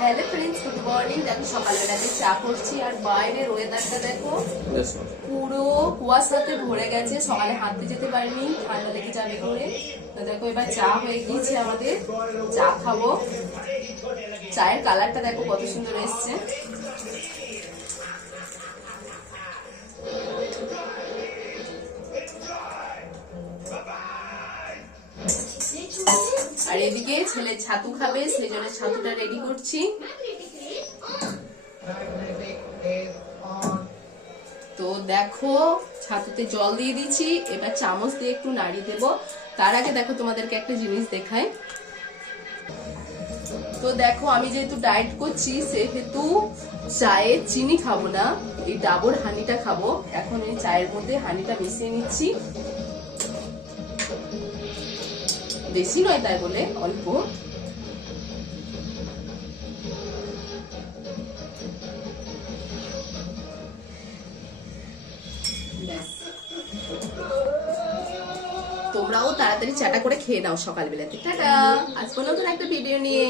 Hello friends, good morning. দেখো সকালবেলাতে চা করছি আর বাইরের ওয়েদারটা দেখো পুরো কুয়াশাতে ভরে গেছে। সকালে হাঁটতে যেতে পারিনি, ঠান্ডা লেগে যাবে করে। তো দেখো এবার চা হয়ে গিয়েছে আমাদের, চা খাবো। চায়ের কালারটা দেখো কত সুন্দর এসছে। আর এদিকে ছেলে ছাতু খাবে, সেই জন্য ছাতুটা রেডি করছি। তো দেখো ছাতুতে জল দিয়ে দিচ্ছি, এবার চামচ দিয়ে একটু নাড়িয়ে দেব। তার আগে দেখো তোমাদেরকে একটা জিনিস দেখাই। তো দেখো আমি যেহেতু ডায়েট করছি সেহেতু চায়ে চিনি খাবো না, এই ডাবর হানিটা খাবো। এখন এই চায়ের মধ্যে হানিটা মিশিয়ে নিচ্ছি, বেশি নয় তাই বলে অল্প। তোমরাও তাড়াতাড়ি চাটা করে খেয়ে নাও সকালবেলাতে। টাটা, আজকে নতুন একটা ভিডিও নিয়ে।